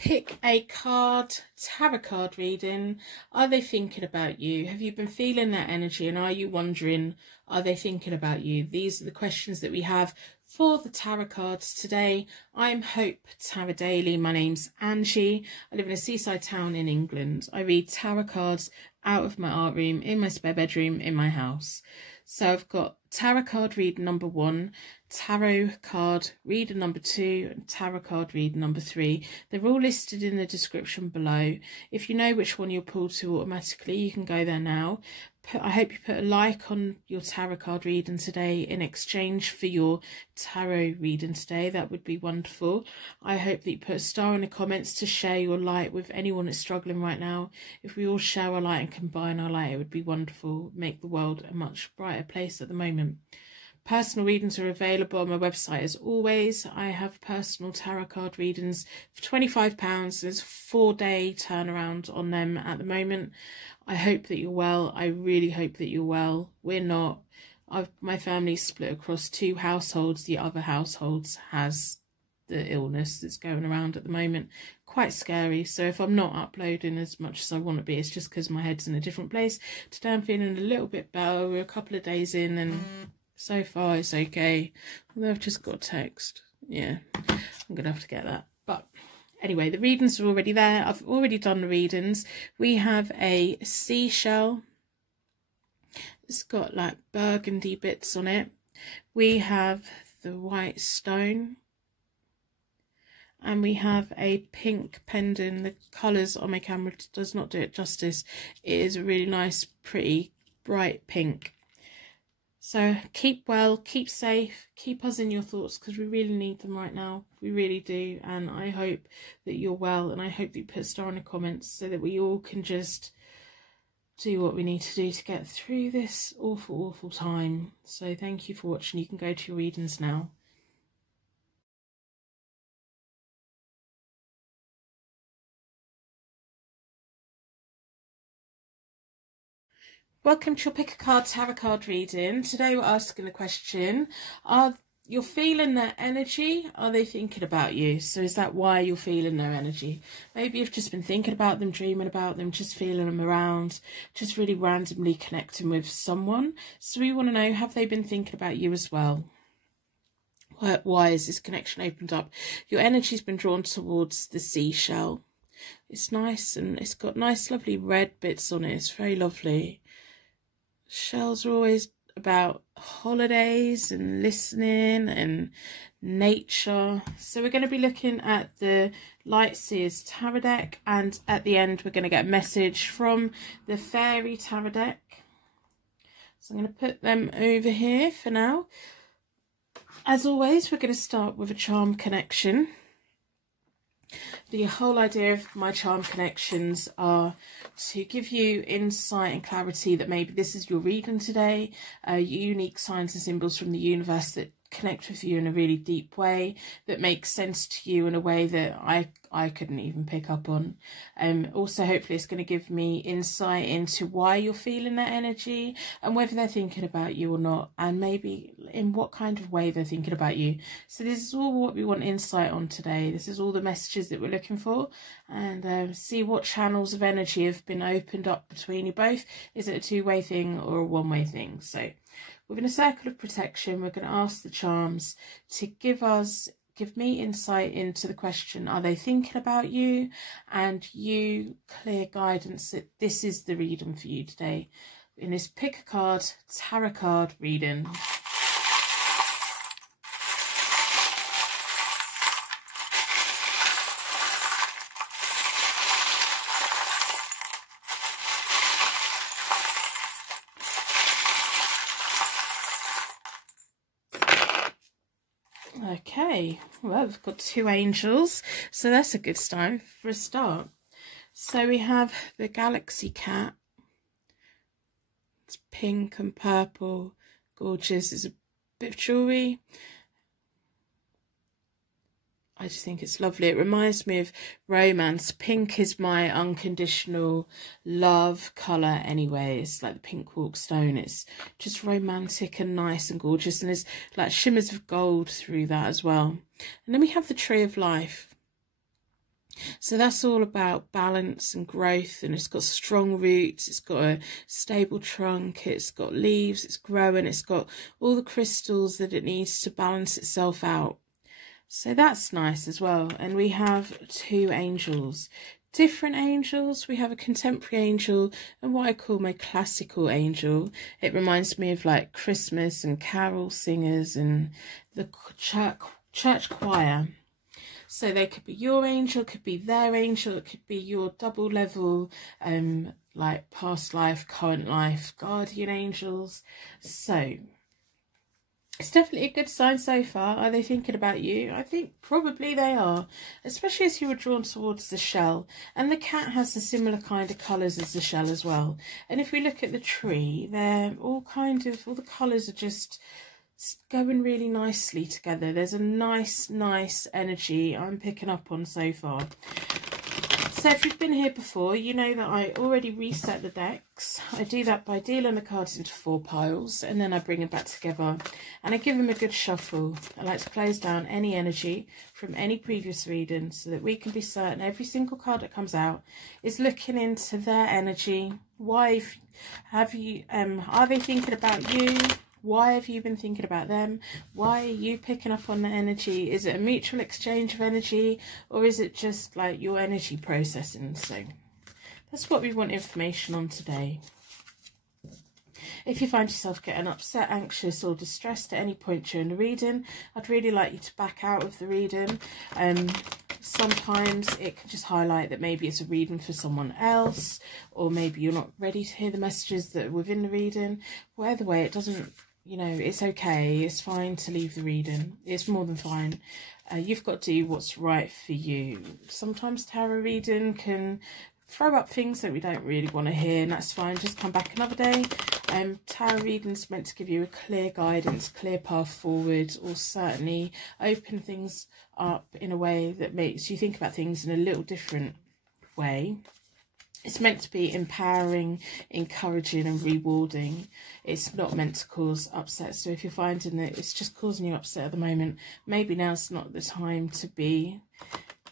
pick a card, tarot card reading. Are they thinking about you? Have you been feeling that energy, and are you wondering, are they thinking about you? These are the questions that we have for the tarot cards today. I'm Hope Tarot Daily. My name's Angie. I live in a seaside town in England. I read tarot cards out of my art room, in my spare bedroom, in my house. So I've got tarot card reader number 1, tarot card reader number 2, and tarot card reader number 3. They're all listed in the description below. If you know which one you'll pull to automatically, you can go there now. I hope you put a like on your tarot card reading today in exchange for your tarot reading today. That would be wonderful. I hope that you put a star in the comments to share your light with anyone that's struggling right now. If we all share our light and combine our light, it would be wonderful. Make the world a much brighter place at the moment. Personal readings are available on my website as always. I have personal tarot card readings for £25. There's a 4-day turnaround on them at the moment. I hope that you're well. I really hope that you're well. We're not. My family's split across 2 households. The other households has the illness that's going around at the moment. Quite scary. So if I'm not uploading as much as I want to be, it's just because my head's in a different place. Today I'm feeling a little bit better. We're a couple of days in and so far it's okay. Although I've just got a text. Yeah, I'm going to have to get that. But anyway, the readings are already there. I've already done the readings. We have a seashell. It's got like burgundy bits on it. We have the white stone. And we have a pink pendant. The colours on my camera does not do it justice. It is a really nice, pretty, bright pink. So keep well, keep safe, keep us in your thoughts because we really need them right now. We really do. And I hope that you're well, and I hope that you put a star in the comments so that we all can just do what we need to do to get through this awful, awful time. So thank you for watching. You can go to your readings now. Welcome to your Pick a Card Tarot card reading. Today we're asking the question, you're feeling their energy? Are they thinking about you? So is that why you're feeling their energy? Maybe you've just been thinking about them, dreaming about them, just feeling them around, just really randomly connecting with someone. So we want to know, have they been thinking about you as well? Why is this connection opened up? Your energy's been drawn towards the seashell. It's nice and it's got nice lovely red bits on it. It's very lovely. Shells are always about holidays and listening and nature. So we're going to be looking at the Light Seers Tarot deck, and at the end we're going to get a message from the Fairy Tarot deck. So I'm going to put them over here for now. As always, we're going to start with a charm connection. The whole idea of my charm connections are to give you insight and clarity that maybe this is your reading today, unique signs and symbols from the universe that connect with you in a really deep way, that makes sense to you in a way that I couldn't even pick up on. Also, hopefully it's going to give me insight into why you're feeling that energy and whether they're thinking about you or not, and maybe in what kind of way they're thinking about you. So this is all what we want insight on today. This is all the messages that we're looking for, and see what channels of energy have been opened up between you both. Is it a two-way thing or a one-way thing? So within a circle of protection, we're going to ask the charms to give me insight into the question, are they thinking about you? And you clear guidance that this is the reading for you today in this Pick a Card Tarot card reading. Okay, well, we've got 2 angels, so that's a good start for a start. So we have the Galaxy Cat. It's pink and purple, gorgeous. It's a bit of jewellery. I just think it's lovely. It reminds me of romance. Pink is my unconditional love colour anyway. It's like the pink walk stone. It's just romantic and nice and gorgeous. And there's like shimmers of gold through that as well. And then we have the Tree of Life. So that's all about balance and growth, and it's got strong roots, it's got a stable trunk, it's got leaves, it's growing, it's got all the crystals that it needs to balance itself out. So that's nice as well. And we have two angels, different angels. We have a contemporary angel and what I call my classical angel. It reminds me of like Christmas and carol singers and the church choir. So they could be your angel, could be their angel, it could be your double level, like past life, current life, guardian angels. So it's definitely a good sign so far. Are they thinking about you? I think probably they are, especially as you were drawn towards the shell. And the cat has a similar kind of colours as the shell as well. And if we look at the tree, they're all the colours are just going really nicely together. There's a nice energy I'm picking up on so far. So if you've been here before, you know that I already reset the decks. I do that by dealing the cards into 4 piles and then I bring them back together and I give them a good shuffle. I like to close down any energy from any previous reading so that we can be certain every single card that comes out is looking into their energy. Why have you, are they thinking about you? Why have you been thinking about them? Why are you picking up on the energy? Is it a mutual exchange of energy, or is it just like your energy processing? So that's what we want information on today. If you find yourself getting upset, anxious or distressed at any point during the reading, I'd really like you to back out of the reading. Sometimes it can just highlight that maybe it's a reading for someone else, or maybe you're not ready to hear the messages that are within the reading. Whatever way, it doesn't, you know, it's okay. It's fine to leave the reading. It's more than fine. You've got to do what's right for you. Sometimes tarot reading can throw up things that we don't really want to hear, and that's fine. Just come back another day. Tarot reading's meant to give you a clear guidance, clear path forward, or certainly open things up in a way that makes you think about things in a little different way. It's meant to be empowering, encouraging and rewarding. It's not meant to cause upset. So if you're finding that it's just causing you upset at the moment, maybe now's not the time to be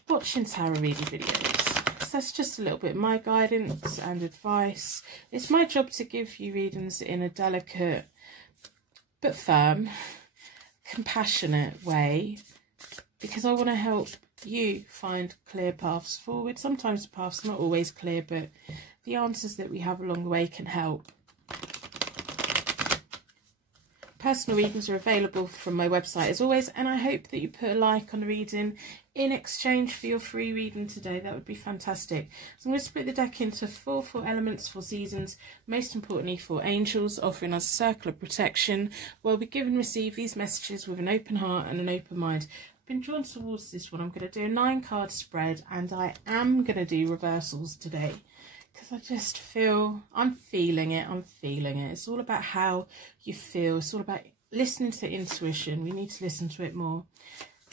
watching tarot reading videos. So that's just a little bit of my guidance and advice. It's my job to give you readings in a delicate but firm, compassionate way, because I want to help you find clear paths forward. Sometimes the path's not always clear, but the answers that we have along the way can help. Personal readings are available from my website as always, and I hope that you put a like on the reading in exchange for your free reading today. That would be fantastic. So I'm going to split the deck into four elements, 4 seasons, most importantly 4 angels, offering us a circle of protection. We'll be give and receive these messages with an open heart and an open mind. I've been drawn towards this one. I'm going to do a 9-card spread, and I am going to do reversals today, because I just feel, I'm feeling it. It's all about how you feel. It's all about listening to intuition. We need to listen to it more.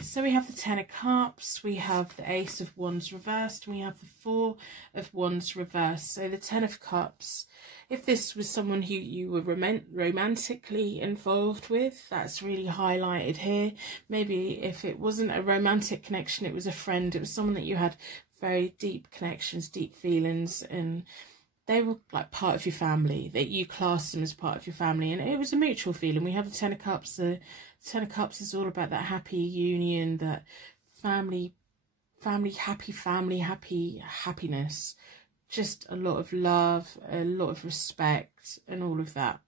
So we have the 10 of Cups, we have the Ace of Wands reversed, and we have the 4 of Wands reversed. So the 10 of Cups, if this was someone who you were romantically involved with, that's really highlighted here. Maybe if it wasn't a romantic connection, it was a friend, it was someone that you had very deep connections, deep feelings, and they were like part of your family, that you class them as part of your family, and it was a mutual feeling. We have the 10 of Cups. The 10 of Cups is all about that happy union, that happiness, just a lot of love, a lot of respect and all of that.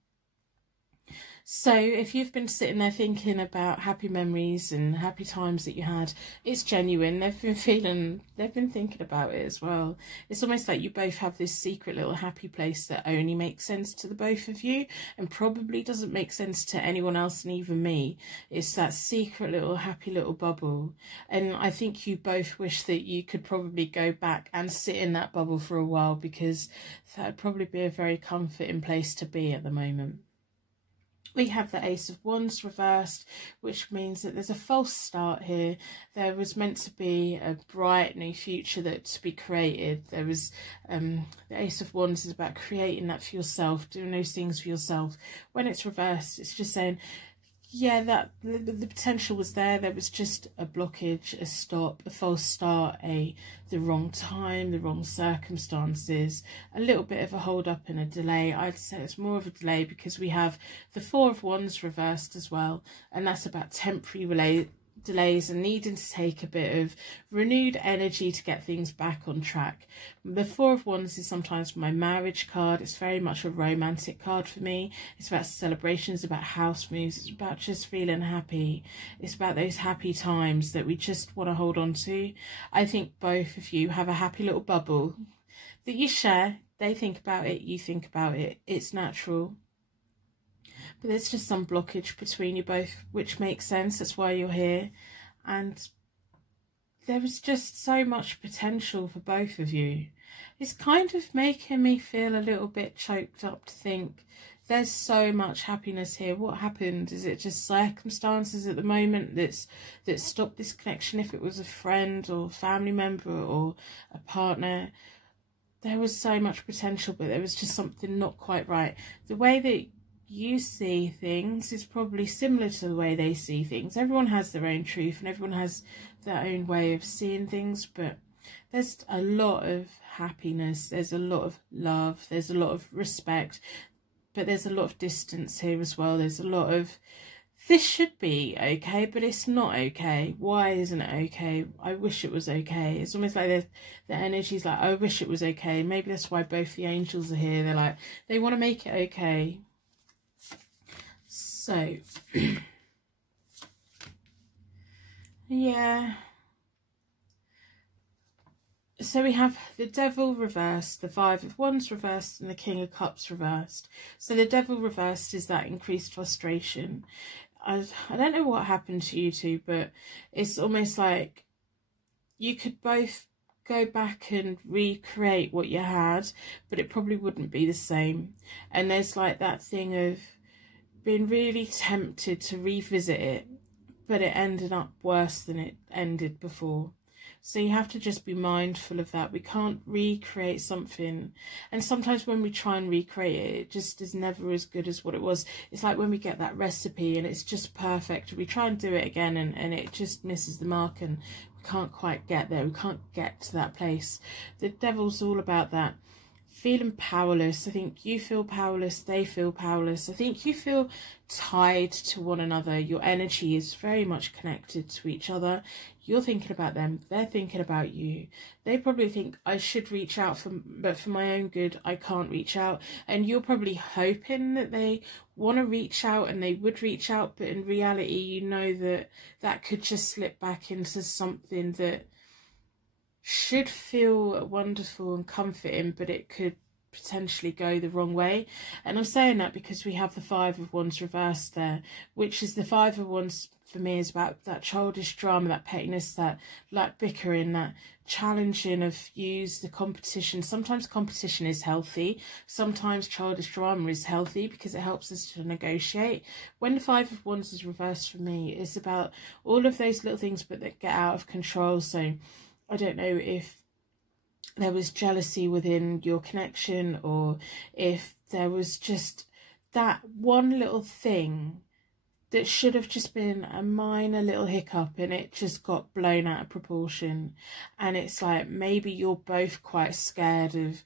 So if you've been sitting there thinking about happy memories and happy times that you had, it's genuine. They've been thinking about it as well. It's almost like you both have this secret little happy place that only makes sense to the both of you and probably doesn't make sense to anyone else, and even me. It's that secret little happy little bubble. And I think you both wish that you could probably go back and sit in that bubble for a while, because that would probably be a very comforting place to be at the moment. We have the Ace of Wands reversed, which means that there's a false start here. There was meant to be a bright new future that to be created. There was the Ace of Wands is about creating that for yourself, doing those things for yourself. When it's reversed, it's just saying yeah, that the potential was there. There was just a blockage, a stop, a false start, the wrong time, the wrong circumstances, a little bit of a hold up and a delay. I'd say it's more of a delay because we have the Four of Wands reversed as well, and that's about temporary delays and needing to take a bit of renewed energy to get things back on track. The Four of Wands is sometimes my marriage card. It's very much a romantic card for me. It's about celebrations, about house moves, it's about just feeling happy. It's about those happy times that we just want to hold on to. I think both of you have a happy little bubble that you share. They think about it, you think about it. It's natural. But there's just some blockage between you both, which makes sense. That's why you're here. And there is just so much potential for both of you. It's kind of making me feel a little bit choked up to think there's so much happiness here. What happened? Is it just circumstances at the moment that stopped this connection? If it was a friend or family member or a partner, there was so much potential, but there was just something not quite right. The way that you see things is probably similar to the way they see things. Everyone has their own truth and everyone has their own way of seeing things, but there's a lot of happiness, there's a lot of love, there's a lot of respect, but there's a lot of distance here as well. There's a lot of, this should be okay, but it's not okay. Why isn't it okay? I wish it was okay. It's almost like the energy's like, I wish it was okay. Maybe that's why both the angels are here. They're like, they want to make it okay. So, yeah. So we have the Devil reversed, the Five of Wands reversed, and the King of Cups reversed. So the Devil reversed is that increased frustration. I don't know what happened to you two, but it's almost like you could both go back and recreate what you had, but it probably wouldn't be the same. And there's like that thing of been really tempted to revisit it, but it ended up worse than it ended before. So you have to just be mindful of that. We can't recreate something, and sometimes when we try and recreate it, it just is never as good as what it was. It's like when we get that recipe and it's just perfect, we try and do it again and it just misses the mark and we can't quite get there. We can't get to that place. The Devil's all about that. Feeling powerless. I think you feel powerless, they feel powerless. I think you feel tied to one another. Your energy is very much connected to each other. You're thinking about them, they're thinking about you. They probably think, I should reach out, but for my own good, I can't reach out. And you're probably hoping that they want to reach out and they would reach out, but in reality, you know that that could just slip back into something that should feel wonderful and comforting, but it could potentially go the wrong way. And I'm saying that because we have the Five of Wands reversed there, which is the Five of Wands for me is about that childish drama, that pettiness, that like bickering, that challenging of views, the competition. Sometimes competition is healthy, sometimes childish drama is healthy because it helps us to negotiate. When the Five of Wands is reversed for me, it's about all of those little things but that get out of control. So I don't know if there was jealousy within your connection, or if there was just that one little thing that should have just been a minor little hiccup and it just got blown out of proportion. And it's like, maybe you're both quite scared of,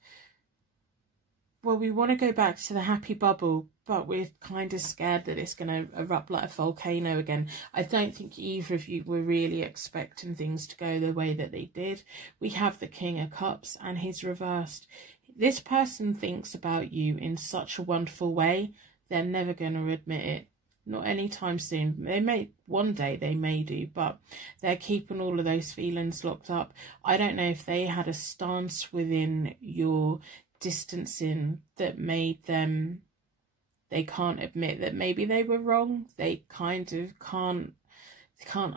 well, we want to go back to the happy bubble, but we're kind of scared that it's going to erupt like a volcano again. I don't think either of you were really expecting things to go the way that they did. We have the King of Cups and he's reversed. This person thinks about you in such a wonderful way, they're never going to admit it. Not anytime soon. They may, one day they may do, but they're keeping all of those feelings locked up. I don't know if they had a stance within your distancing that made them, they can't admit that maybe they were wrong. They kind of can't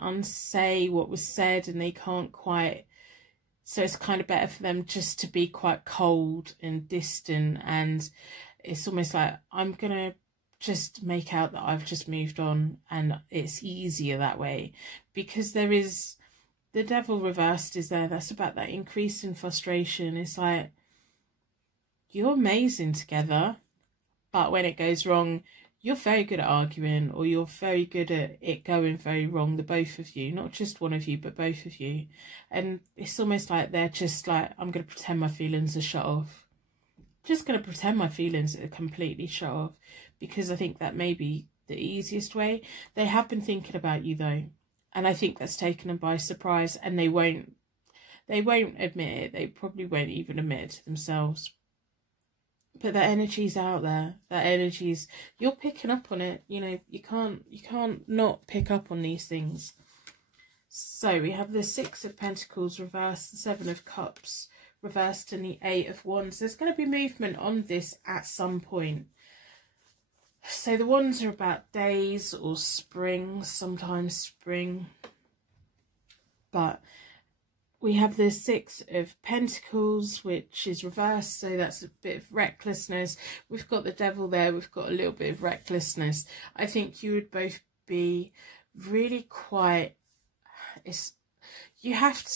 unsay what was said, and they can't quite, so it's kind of better for them just to be quite cold and distant, and it's almost like, I'm gonna just make out that I've just moved on, and it's easier that way. Because there is the Devil reversed is there. That's about that increase in frustration. It's like, you're amazing together, but when it goes wrong, you're very good at arguing, or you're very good at it going very wrong, the both of you, not just one of you, but both of you. And it's almost like they're just like, I'm going to pretend my feelings are shut off. Just going to pretend my feelings are completely shut off, because I think that may be the easiest way. They have been thinking about you though, and I think that's taken them by surprise, and they won't admit it. They probably won't even admit it to themselves. But that energy's out there. That energy's, you're picking up on it. You know, you can't not pick up on these things. So we have the 6 of Pentacles reversed, the 7 of Cups reversed, and the 8 of Wands. There's going to be movement on this at some point. So the Wands are about days or spring, sometimes spring. But we have the 6 of Pentacles, which is reversed, so that's a bit of recklessness. We've got the Devil there, we've got a little bit of recklessness. I think you would both be really quite... you have to,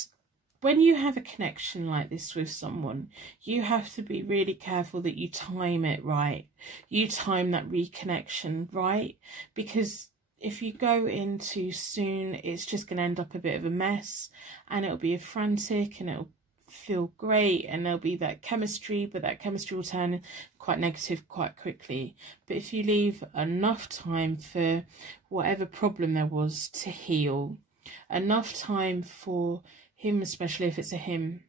when you have a connection like this with someone, you have to be really careful that you time it right. You time that reconnection right, because if you go in too soon, it's just going to end up a bit of a mess, and it'll be frantic, and it'll feel great, and there'll be that chemistry, but that chemistry will turn quite negative quite quickly. But if you leave enough time for whatever problem there was to heal, enough time for him, especially if it's a him,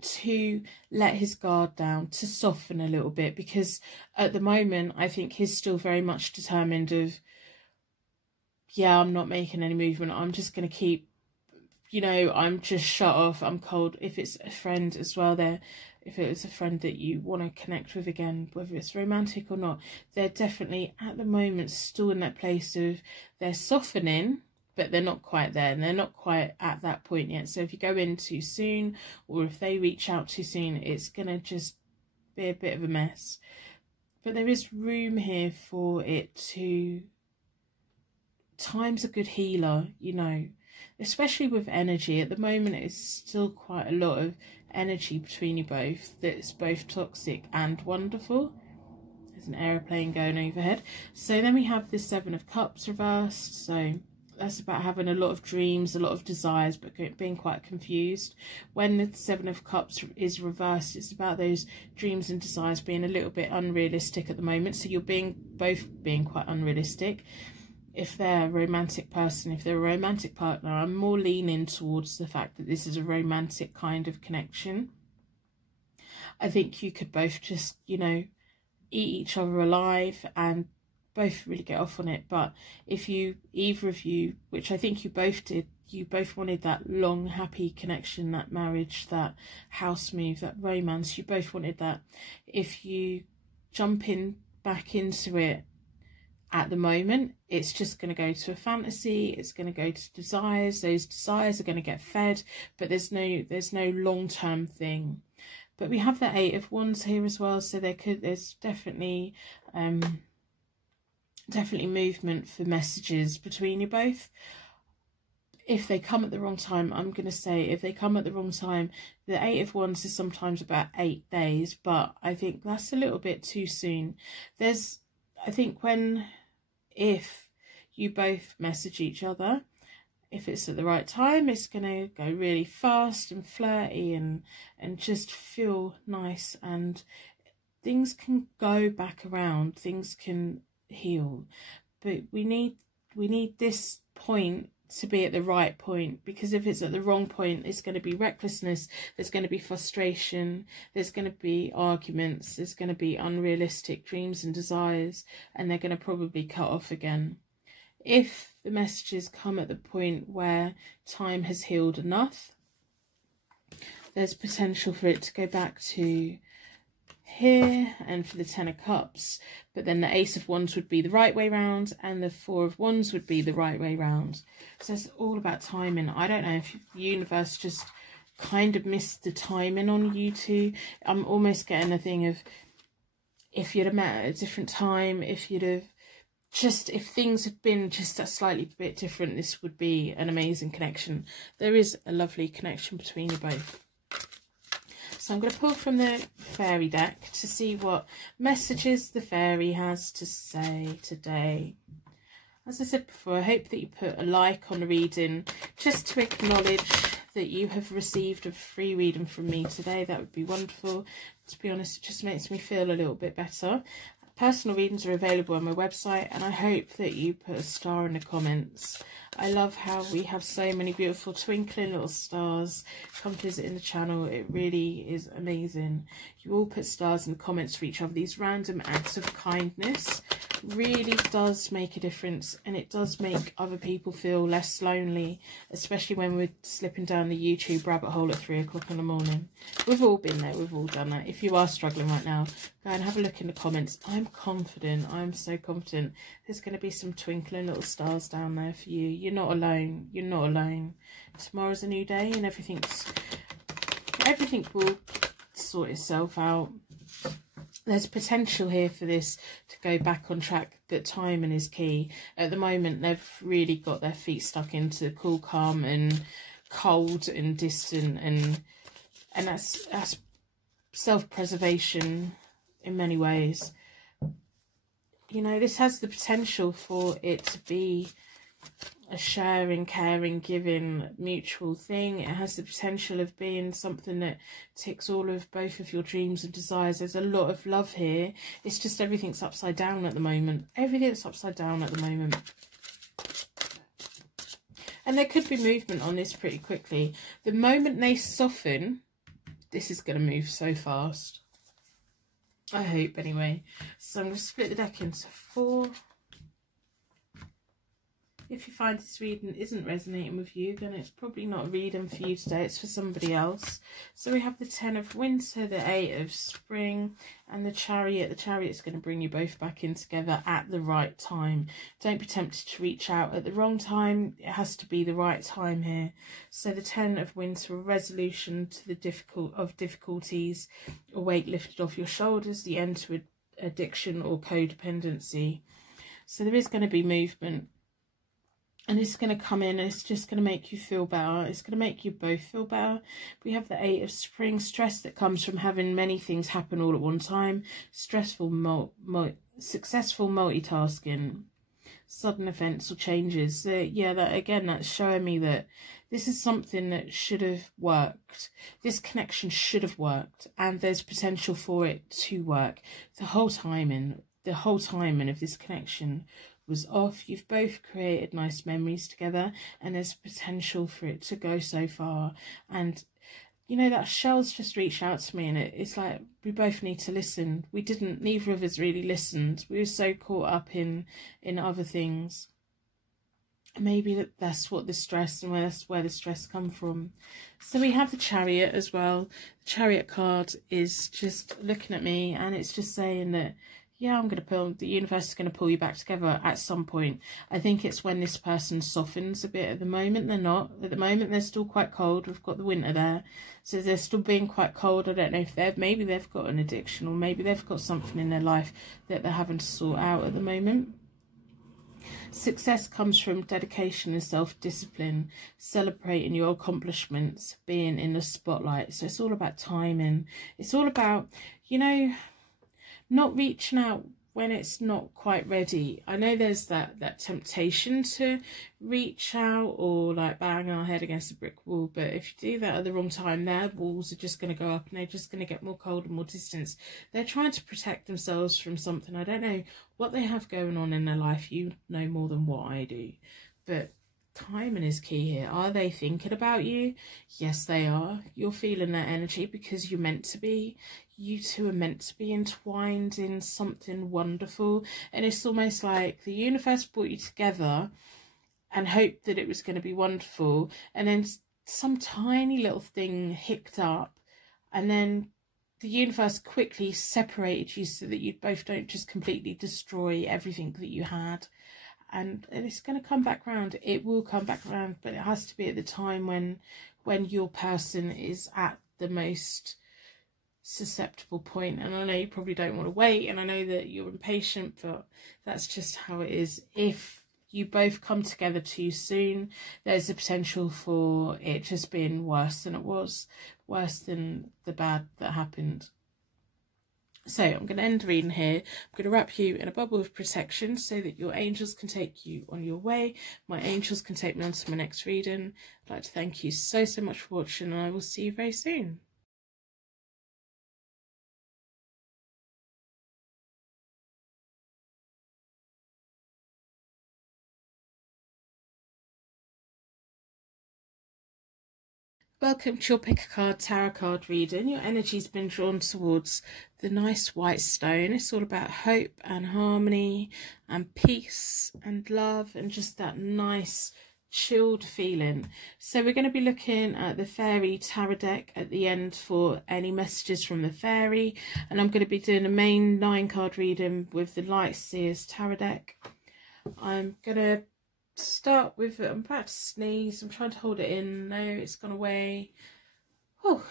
to let his guard down, to soften a little bit, because at the moment I think he's still very much determined of, yeah, I'm not making any movement, I'm just going to keep, you know, I'm just shut off, I'm cold. If it's a friend as well, there, if it was a friend that you want to connect with again, whether it's romantic or not, they're definitely at the moment still in that place of they're softening, but they're not quite there, and they're not quite at that point yet. So if you go in too soon, or if they reach out too soon, it's going to just be a bit of a mess. But there is room here for it to... Time's a good healer, you know, especially with energy. At the moment, it's still quite a lot of energy between you both that's both toxic and wonderful. There's an aeroplane going overhead. So then we have the 7 of Cups reversed. So that's about having a lot of dreams, a lot of desires, but being quite confused. When the 7 of Cups is reversed, it's about those dreams and desires being a little bit unrealistic at the moment. So you're both being quite unrealistic. If they're a romantic person, if they're a romantic partner, I'm more leaning towards the fact that this is a romantic kind of connection. I think you could both just, you know, eat each other alive and both really get off on it. But if you, either of you, which I think you both did, you both wanted that long, happy connection, that marriage, that house move, that romance, you both wanted that. If you jump back into it, at the moment, it's just going to go to a fantasy, it's going to go to desires, those desires are going to get fed, but there's no long-term thing. But we have the 8 of Wands here as well, so there's definitely movement for messages between you both. If they come at the wrong time, I'm going to say, if they come at the wrong time, the 8 of Wands is sometimes about 8 days, but I think that's a little bit too soon. I think if you both message each other, if it's at the right time, it's going to go really fast and flirty and just feel nice, and things can go back around, things can heal. But we need this point to be at the right point, because if it's at the wrong point, it's going to be recklessness, there's going to be frustration, there's going to be arguments, there's going to be unrealistic dreams and desires, and they're going to probably cut off again. If the messages come at the point where time has healed enough, there's potential for it to go back to here, and for the 10 of Cups, but then the Ace of Wands would be the right way round, and the 4 of Wands would be the right way round. So it's all about timing. I don't know if the universe just kind of missed the timing on you two. I'm almost getting a thing of, if you'd have met at a different time, if things had been just a slightly bit different, this would be an amazing connection. There is a lovely connection between you both. So I'm going to pull from the fairy deck to see what messages the fairy has to say today. As I said before, I hope that you put a like on the reading just to acknowledge that you have received a free reading from me today. That would be wonderful. To be honest, it just makes me feel a little bit better. Personal readings are available on my website, and I hope that you put a star in the comments. I love how we have so many beautiful twinkling little stars come visiting the channel. It really is amazing. You all put stars in the comments for each other. These random acts of kindness really does make a difference, and it does make other people feel less lonely, especially when we're slipping down the YouTube rabbit hole at 3 o'clock in the morning. We've all been there, we've all done that. If you are struggling right now, go and have a look in the comments. I'm confident, I'm so confident there's going to be some twinkling little stars down there for you. You're not alone, you're not alone. Tomorrow's a new day, and everything will sort itself out. There's potential here for this to go back on track, but timing is key. At the moment, they've really got their feet stuck into cool, calm and cold and distant, and that's self-preservation in many ways. You know, this has the potential for it to be a sharing, caring, giving, mutual thing. It has the potential of being something that ticks all of both of your dreams and desires. There's a lot of love here. It's just everything's upside down at the moment. Everything's upside down at the moment. And there could be movement on this pretty quickly. The moment they soften, this is going to move so fast. I hope, anyway. So I'm going to split the deck into 4. If you find this reading isn't resonating with you, then it's probably not a reading for you today. It's for somebody else. So we have the 10 of Winter, the 8 of Spring, and the Chariot. The Chariot's going to bring you both back in together at the right time. Don't be tempted to reach out at the wrong time. It has to be the right time here. So the 10 of Winter, a resolution to the difficulties, a weight lifted off your shoulders, the end to addiction or codependency. So there is going to be movement. And it's going to come in, and it's just going to make you feel better. It's going to make you both feel better. We have the 8 of Spring, stress that comes from having many things happen all at one time. Stressful, successful multitasking, sudden events or changes. Yeah, that's showing me that this is something that should have worked. This connection should have worked, and there's potential for it to work. The whole timing of this connection was off. You've both created nice memories together, and there's potential for it to go so far. And you know, that Shell's just reached out to me, and it's like we both need to listen. Neither of us really listened. We were so caught up in other things. Maybe that's what the stress, and that's where the stress come from. So we have the Chariot as well. The Chariot card is just looking at me, and it's just saying that, yeah, the universe is going to pull you back together at some point. I think it's when this person softens a bit. At the moment, they're not. At the moment, they're still quite cold. We've got the winter there. So they're still being quite cold. I don't know if maybe they've got an addiction, or maybe they've got something in their life that they're having to sort out at the moment. Success comes from dedication and self-discipline, celebrating your accomplishments, being in the spotlight. So it's all about timing. It's all about, you know, not reaching out when it's not quite ready. I know there's that temptation to reach out or like bang our head against a brick wall, but if you do that at the wrong time, their walls are just going to go up, and they're just going to get more cold and more distance. They're trying to protect themselves from something. I don't know what they have going on in their life. You know more than what I do, but timing is key here. Are they thinking about you? Yes, they are. You're feeling their energy because you're meant to be. You two are meant to be entwined in something wonderful. And it's almost like the universe brought you together and hoped that it was going to be wonderful. And then some tiny little thing hicked up. And then the universe quickly separated you so that you both don't just completely destroy everything that you had. And it's going to come back round. It will come back round, but it has to be at the time when your person is at the most susceptible point. And I know you probably don't want to wait, and I know that you're impatient, but that's just how it is. If you both come together too soon, there's a potential for it just being worse than it was. worse than the bad that happened. So I'm going to end the reading here. I'm going to wrap you in a bubble of protection so that your angels can take you on your way. My angels can take me on to my next reading. I'd like to thank you so much for watching, and I will see you very soon. Welcome to your pick a card tarot card reading. Your energy's been drawn towards the nice white stone. It's all about hope and harmony and peace and love and just that nice chilled feeling. So we're going to be looking at the fairy tarot deck at the end for any messages from the fairy, and I'm going to be doing a main 9-card reading with the Light Seers tarot deck. I'm going to start with, I'm about to sneeze, I'm trying to hold it in. No, it's gone away. Oh,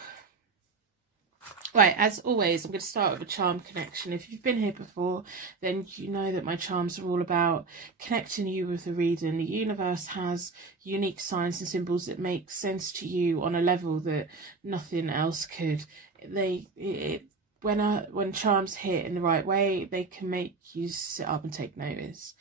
right, as always, I'm going to start with a charm connection. If you've been here before, then you know that my charms are all about connecting you with the reading. The universe has unique signs and symbols that make sense to you on a level that nothing else could. When charms hit in the right way, they can make you sit up and take notice.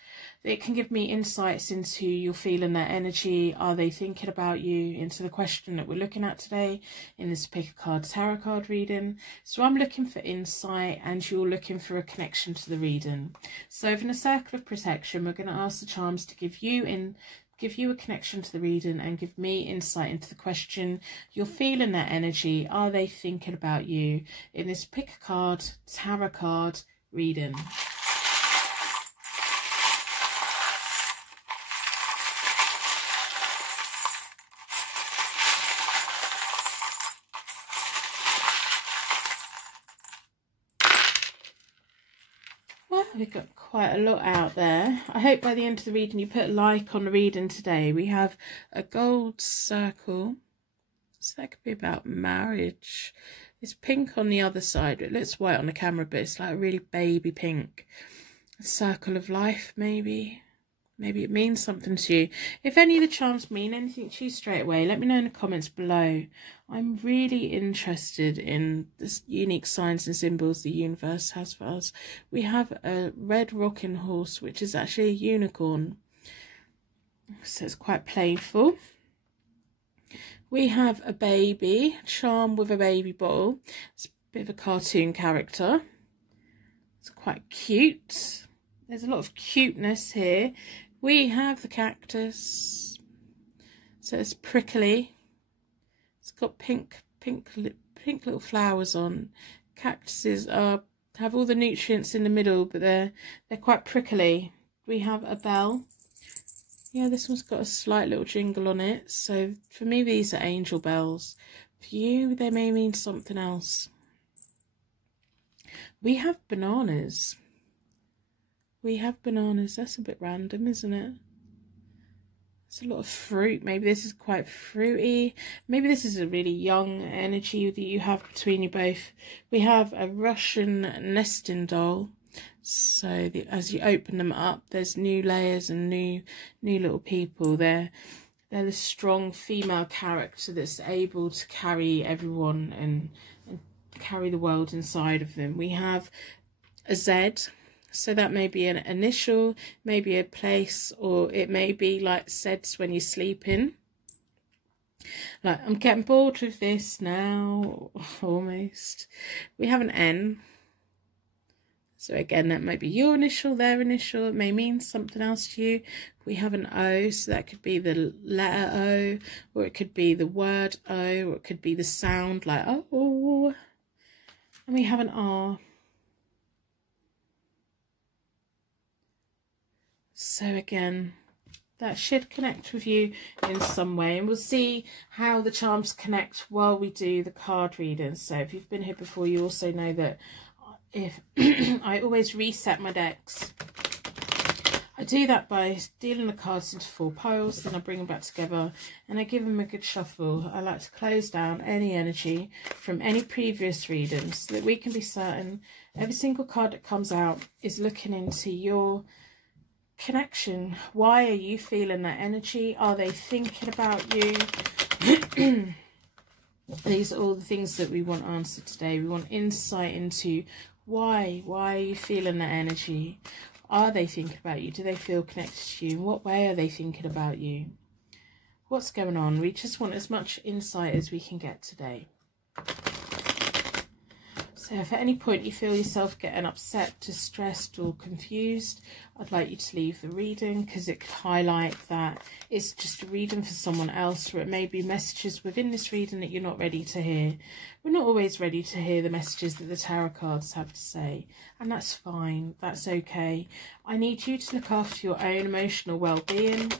It can give me insights into your feeling, their energy. Are they thinking about you? Into the question that we're looking at today in this pick a card tarot card reading. So I'm looking for insight and you're looking for a connection to the reading. So in a circle of protection, we're going to ask the charms to give you a connection to the reading and give me insight into the question. You're feeling their energy. Are they thinking about you in this pick a card tarot card reading? Well, we've got quite a lot out there. I hope by the end of the reading you put a like on the reading today. We have a gold circle, so that could be about marriage. It's pink on the other side. It looks white on the camera, but it's like a really baby pink. A circle of life, maybe. Maybe it means something to you. If any of the charms mean anything to you straight away, let me know in the comments below. I'm really interested in the unique signs and symbols the universe has for us. We have a red rocking horse, which is actually a unicorn. So it's quite playful. We have a baby, charm with a baby bottle. It's a bit of a cartoon character. It's quite cute. There's a lot of cuteness here. We have the cactus, so it's prickly. It's got pink little flowers on. Cactuses have all the nutrients in the middle, but they're quite prickly. We have a bell. Yeah, this one's got a slight little jingle on it. So for me, these are angel bells. For you, they may mean something else. We have bananas. We have bananas. That's a bit random, isn't it? It's a lot of fruit. Maybe this is quite fruity. Maybe this is a really young energy that you have between you both. We have a Russian nesting doll. So as you open them up, there's new layers and new little people. They're the strong female character that's able to carry everyone and carry the world inside of them. We have a Z. So that may be an initial, maybe a place, or it may be like Zeds when you're sleeping. Like, I'm getting bored with this now, almost. We have an N. So again, that might be your initial, their initial. It may mean something else to you. We have an O, so that could be the letter O, or it could be the word O, or it could be the sound like oh. And we have an R. So again, that should connect with you in some way, and we'll see how the charms connect while we do the card reading. So if you've been here before, you also know that if I always reset my decks. I do that by dealing the cards into 4 piles, then I bring them back together and I give them a good shuffle. I like to close down any energy from any previous readings so that we can be certain every single card that comes out is looking into your connection. Why are you feeling that energy? Are they thinking about you? These are all the things that we want answered today. We want insight into why are you feeling that energy? Are they thinking about you? Do they feel connected to you? In what way are they thinking about you? What's going on? We just want as much insight as we can get today. So if at any point you feel yourself getting upset, distressed or confused, I'd like you to leave the reading, because it could highlight that it's just a reading for someone else, or it may be messages within this reading that you're not ready to hear. We're not always ready to hear the messages that the tarot cards have to say, and that's fine, that's okay. I need you to look after your own emotional well-being,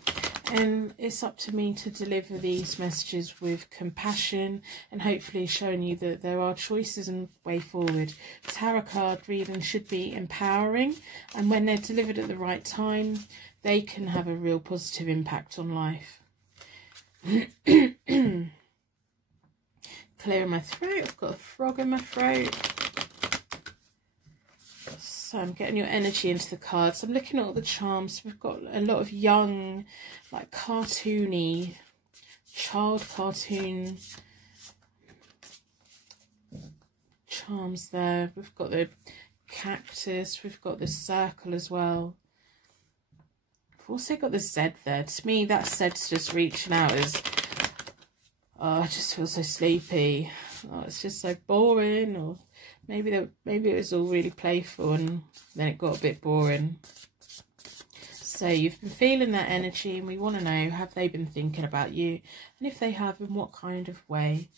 and it's up to me to deliver these messages with compassion and hopefully showing you that there are choices and way forward. Tarot card reading should be empowering, and when they're delivered at the right time, they can have a real positive impact on life. Clearing my throat. I've got a frog in my throat. So I'm getting your energy into the cards. I'm looking at all the charms. We've got a lot of young, like cartoony, child cartoon charms there. We've got the cactus. We've got the circle as well. We've also got the Z there. To me, that Z's just reaching out as, oh, I just feel so sleepy. Oh, it's just so boring. Or maybe it was all really playful and then it got a bit boring. So you've been feeling that energy, and we want to know, have they been thinking about you? And if they have, in what kind of way?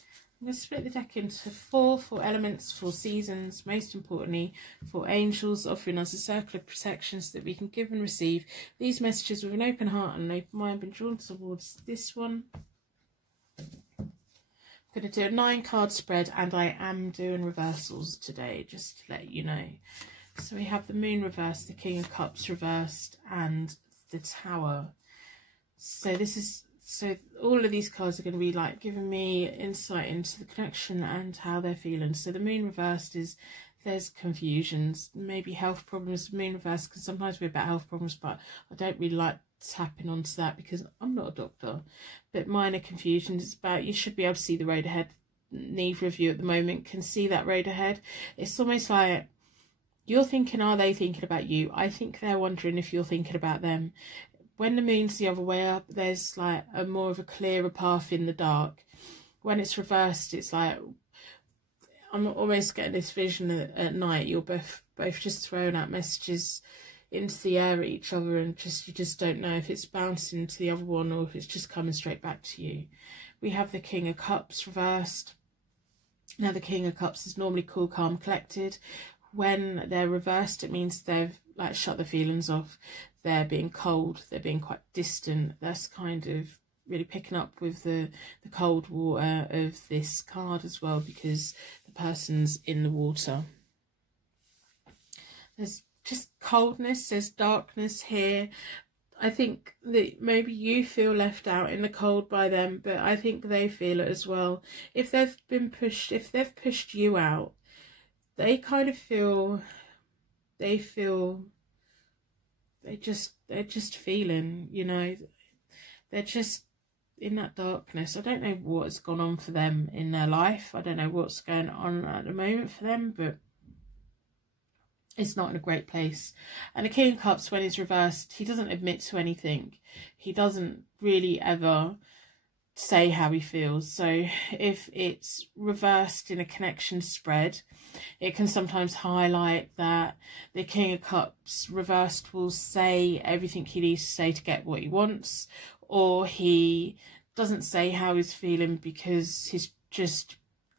I'm going to split the deck into four elements, 4 seasons, most importantly 4 angels, offering us a circle of protection so that we can give and receive these messages with an open heart and an open mind, being drawn towards this one. I'm going to do a 9-card spread, and I am doing reversals today, just to let you know. So we have the Moon reversed, the King of Cups reversed, and the Tower. So all of these cards are going to be like giving me insight into the connection and how they're feeling. So the Moon reversed is, there's confusions, maybe health problems. Moon reversed can sometimes be about health problems, but I don't really like tapping onto that because I'm not a doctor. But minor confusions, it's about, you should be able to see the road ahead. Neither of you at the moment can see that road ahead. It's almost like you're thinking, are they thinking about you? I think they're wondering if you're thinking about them. When the moon's the other way up, there's like a more of a clearer path in the dark. When it's reversed, it's like, I'm almost getting this vision at night. You're both just throwing out messages into the air at each other, and you just don't know if it's bouncing to the other one or if it's just coming straight back to you. We have the King of Cups reversed. Now the King of Cups is normally cool, calm, collected. When they're reversed, it means they've like shut the feelings off. They're being cold, they're being quite distant. That's kind of really picking up with the cold water of this card as well, because the person's in the water. There's just coldness, there's darkness here. I think that maybe you feel left out in the cold by them, but I think they feel it as well. If they've been pushed, if they've pushed you out, they kind of feel, they're just feeling, you know, they're just in that darkness. I don't know what's gone on for them in their life. I don't know what's going on at the moment for them, but it's not in a great place. And the King of Cups, when he's reversed, he doesn't admit to anything. He doesn't really ever say how he feels. So if it's reversed in a connection spread, it can sometimes highlight that the King of Cups reversed will say everything he needs to say to get what he wants, or he doesn't say how he's feeling because he's just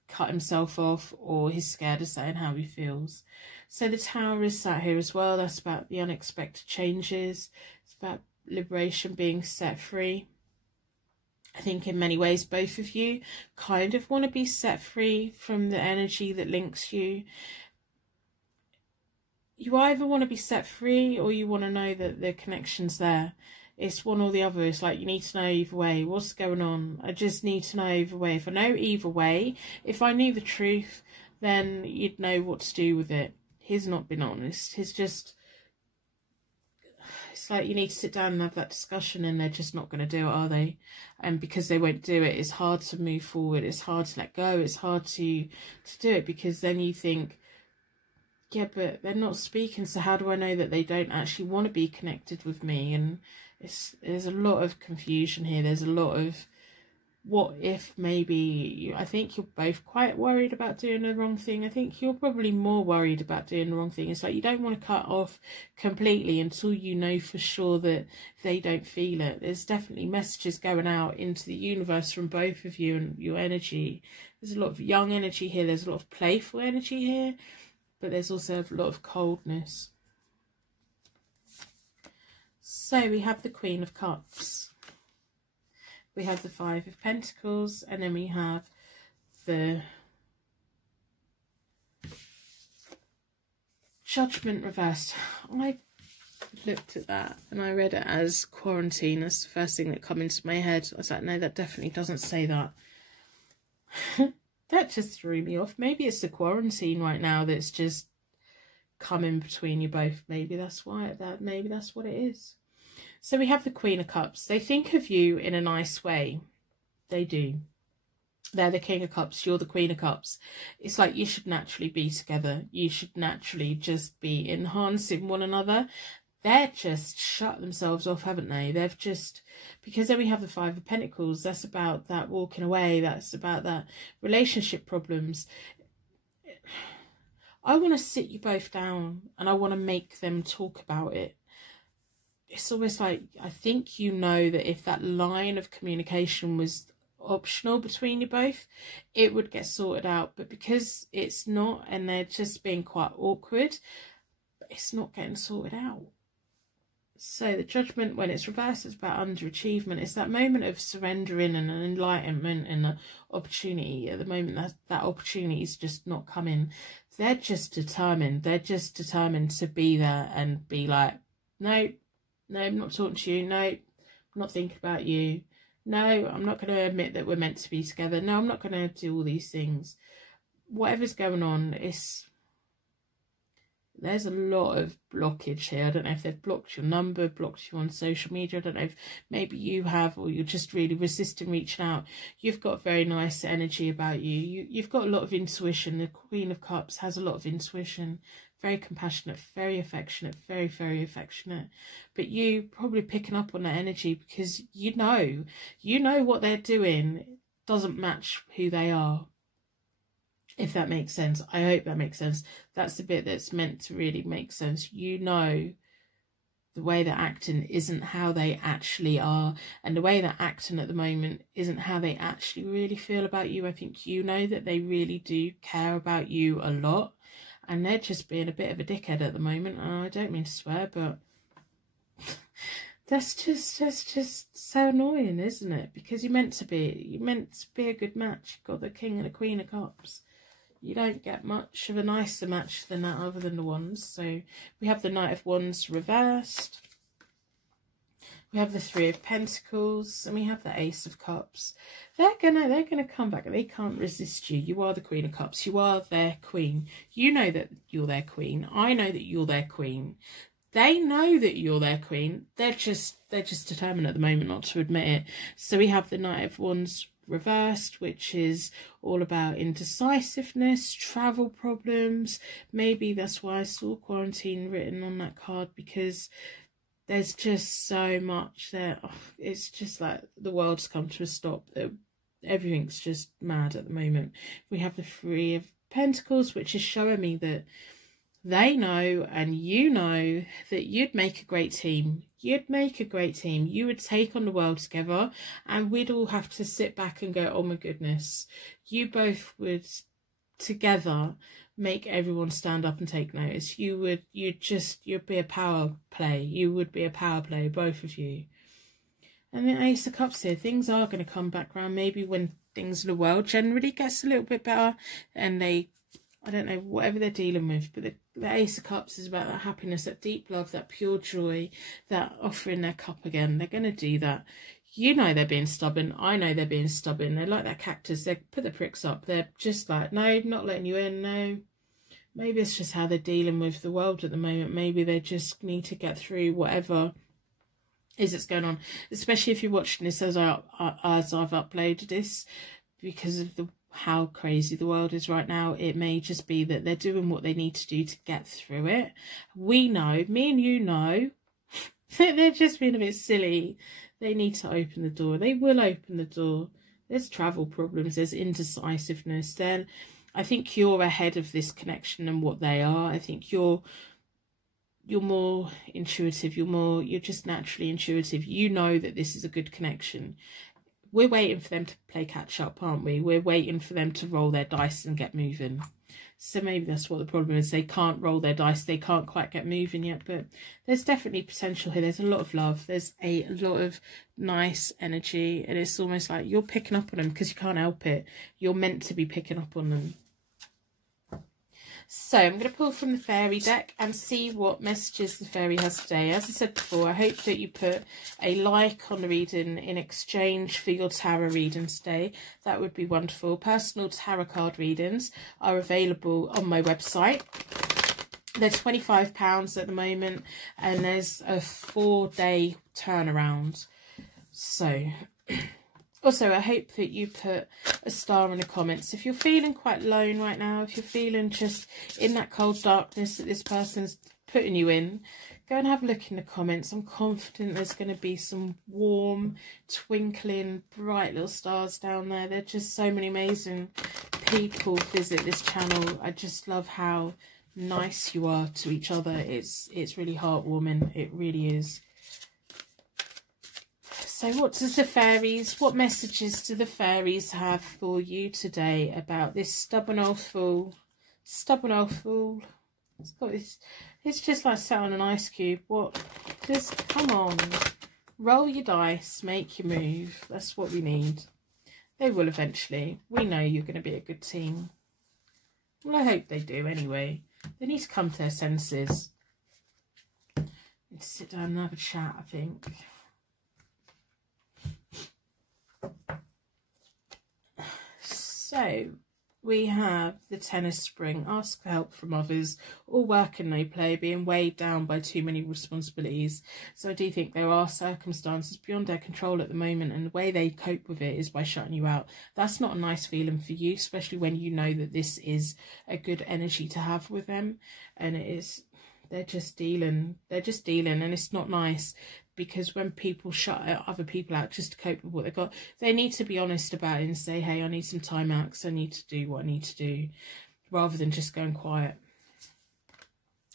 cut himself off, or he's scared of saying how he feels. So the Tower is sat here as well. That's about the unexpected changes. It's about liberation, being set free. I think in many ways both of you kind of want to be set free from the energy that links you. You either want to be set free or you want to know that the connection's there. It's one or the other. It's like you need to know either way. What's going on? I just need to know either way. If I know either way, if I knew the truth, then you'd know what to do with it. He's not been honest. It's it's like you need to sit down and have that discussion, and they're just not going to do it, are they? And because they won't do it, it's hard to move forward. It's hard to let go. It's hard to do it, because then you think, yeah, but they're not speaking, so how do I know that they don't actually want to be connected with me? And there's a lot of confusion here. There's a lot of what if maybe. I think you're both quite worried about doing the wrong thing. I think you're probably more worried about doing the wrong thing. It's like you don't want to cut off completely until you know for sure that they don't feel it. There's definitely messages going out into the universe from both of you and your energy. There's a lot of young energy here. There's a lot of playful energy here, but there's also a lot of coldness. So we have the Queen of Cups. We have the Five of Pentacles, and then we have the Judgment reversed. I looked at that and I read it as quarantine. That's the first thing that came into my head. I was like, no, that definitely doesn't say that. That just threw me off. Maybe it's the quarantine right now that's just coming between you both. Maybe that's why maybe that's what it is. So we have the Queen of Cups. They think of you in a nice way. They do. They're the King of Cups. You're the Queen of Cups. It's like you should naturally be together. You should naturally just be enhancing one another. They're just shut themselves off, haven't they? They've just, because then we have the Five of Pentacles. That's about that walking away. That's about that relationship problems. I want to sit you both down and I want to make them talk about it. It's almost like, I think you know that if that line of communication was optional between you both, it would get sorted out. But because it's not, and they're just being quite awkward, it's not getting sorted out. So the Judgment, when it's reversed, it's about underachievement. It's that moment of surrendering and an enlightenment and an opportunity. At the moment, that opportunity is just not coming. They're just determined. They're just determined to be there and be like, no, I'm not talking to you. No, I'm not thinking about you. No, I'm not going to admit that we're meant to be together. No, I'm not going to do all these things. Whatever's going on, there's a lot of blockage here. I don't know if they've blocked your number, blocked you on social media. I don't know if maybe you have, or you're just really resisting reaching out. You've got very nice energy about you. You've got a lot of intuition. The Queen of Cups has a lot of intuition. Very compassionate, very affectionate, very, very affectionate. But you probably picking up on that energy because you know what they're doing doesn't match who they are. If that makes sense. I hope that makes sense. That's the bit that's meant to really make sense. You know the way they're acting isn't how they actually are. And the way they're acting at the moment isn't how they actually really feel about you. I think you know that they really do care about you a lot. And they're just being a bit of a dickhead at the moment. And I don't mean to swear, but that's just so annoying, isn't it? Because you're meant to be a good match. You've got the King and the Queen of Cups. You don't get much of a nicer match than that other than the Wands. So we have the Knight of Wands reversed. We have the Three of Pentacles, and we have the Ace of Cups. They're gonna come back. They can't resist you. You are the Queen of Cups. You are their queen. You know that you're their queen. I know that you're their queen. They know that you're their queen. They're just determined at the moment not to admit it. So we have the Knight of Wands reversed, which is all about indecisiveness, travel problems. Maybe that's why I saw quarantine written on that card, because there's just so much there. Oh, it's just like the world's come to a stop. Everything's just mad at the moment. We have the Three of Pentacles, which is showing me that they know and you know that you'd make a great team. You'd make a great team. You would take on the world together, and we'd all have to sit back and go, oh my goodness. You both would together make everyone stand up and take notice. You'd be a power play. You would be a power play, both of you. And the Ace of Cups here, things are going to come back around. Maybe when things in the world generally gets a little bit better, and I don't know, whatever they're dealing with, but the Ace of Cups is about that happiness, that deep love, that pure joy, that offering their cup again. They're going to do that. You know they're being stubborn. I know they're being stubborn. They're like that cactus. They put the pricks up. They're just like, no, not letting you in, no. Maybe it's just how they're dealing with the world at the moment. Maybe they just need to get through whatever is that's going on, especially if you're watching this as I've uploaded this, because of how crazy the world is right now. It may just be that they're doing what they need to do to get through it. We know, me and you know, that they're just being a bit silly. They need to open the door. They will open the door. There's travel problems, there's indecisiveness. Then I think you're ahead of this connection and what they are. I think you're more intuitive, you're just naturally intuitive. You know that this is a good connection. We're waiting for them to play catch up, aren't we? We're waiting for them to roll their dice and get moving. So maybe that's what the problem is. They can't roll their dice. They can't quite get moving yet. But there's definitely potential here. There's a lot of love. There's a lot of nice energy. And it's almost like you're picking up on them because you can't help it. You're meant to be picking up on them. So I'm going to pull from the fairy deck and see what messages the fairy has today. As I said before, I hope that you put a like on the reading in exchange for your tarot reading today. That would be wonderful. Personal tarot card readings are available on my website. They're £25 at the moment, and there's a 4-day turnaround. So also, I hope that you put a star in the comments. If you're feeling quite alone right now, if you're feeling just in that cold darkness that this person's putting you in, go and have a look in the comments. I'm confident there's going to be some warm, twinkling, bright little stars down there. There are just so many amazing people visit this channel. I just love how nice you are to each other. It's really heartwarming. It really is. So what messages do the fairies have for you today about this stubborn old fool? Stubborn old fool. It's just like sat on an ice cube. What? Just come on. Roll your dice, make your move. That's what we need. They will eventually. We know you're going to be a good team. Well, I hope they do anyway. They need to come to their senses. Need to sit down and have a chat, I think. So we have the Ten of Spring. Ask for help from others. All work and no play. Being weighed down by too many responsibilities. So I do think there are circumstances beyond their control at the moment, and the way they cope with it is by shutting you out. That's not a nice feeling for you, especially when you know that this is a good energy to have with them. And it is, they're just dealing, and it's not nice. Because when people shut other people out just to cope with what they've got, they need to be honest about it and say, hey, I need some time out because I need to do what I need to do, rather than just going quiet.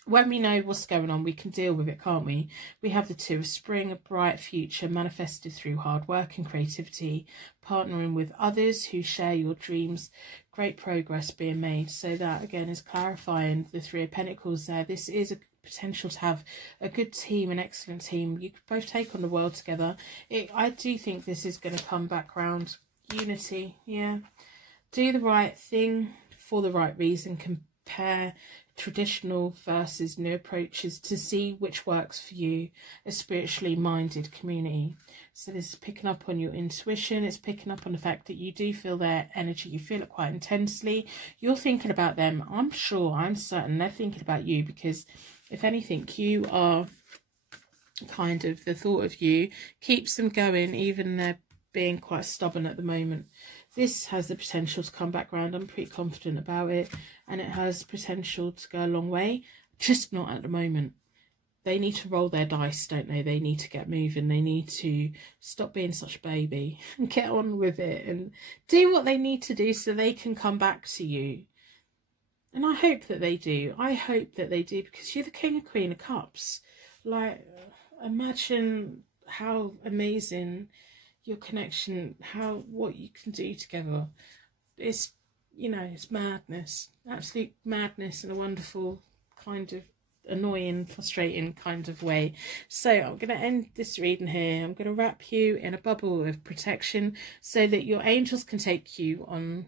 When we know what's going on, we can deal with it, can't we? We have the Two of Spring, a bright future manifested through hard work and creativity, partnering with others who share your dreams, great progress being made. So that, again, is clarifying the Three of Pentacles there. This is a potential to have a good team, an excellent team. You could both take on the world together. I do think this is going to come back round. Unity, yeah. Do the right thing for the right reason. Compare traditional versus new approaches to see which works for you, a spiritually minded community. So this is picking up on your intuition. It's picking up on the fact that you do feel their energy. You feel it quite intensely. You're thinking about them. I'm certain they're thinking about you, because if anything, you are kind of, the thought of you keeps them going, even they're being quite stubborn at the moment. This has the potential to come back round. I'm pretty confident about it, and it has potential to go a long way, just not at the moment. They need to roll their dice, don't they? They need to get moving. They need to stop being such a baby and get on with it and do what they need to do so they can come back to you. And I hope that they do. I hope that they do, because you're the King and Queen of Cups. Like, imagine how amazing your connection, what you can do together. It's, you know, it's madness. Absolute madness in a wonderful, kind of annoying, frustrating kind of way. So I'm going to end this reading here. I'm going to wrap you in a bubble of protection so that your angels can take you on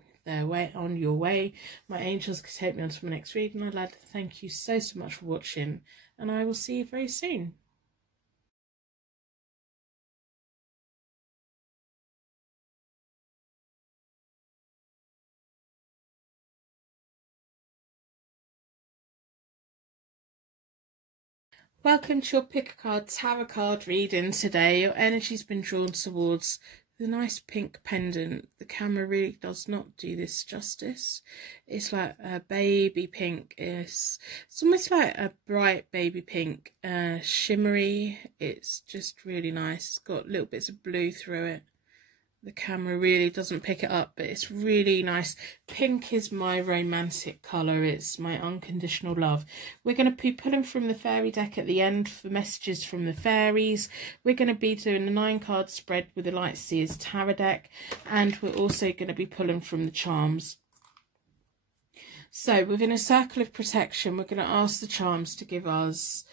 your way. My angels can take me on to my next reading. I'd like to thank you so much for watching, and I will see you very soon. Welcome to your Pick a Card Tarot card reading today. Your energy's been drawn towards the nice pink pendant. The camera really does not do this justice. It's like a baby pink. It's almost like a bright baby pink, shimmery. It's just really nice. It's got little bits of blue through it. The camera really doesn't pick it up, but it's really nice. Pink is my romantic colour. It's my unconditional love. We're going to be pulling from the fairy deck at the end for messages from the fairies. We're going to be doing a 9-card spread with the Lightseers Tarot deck. And we're also going to be pulling from the charms. So within a circle of protection, we're going to ask the charms to give us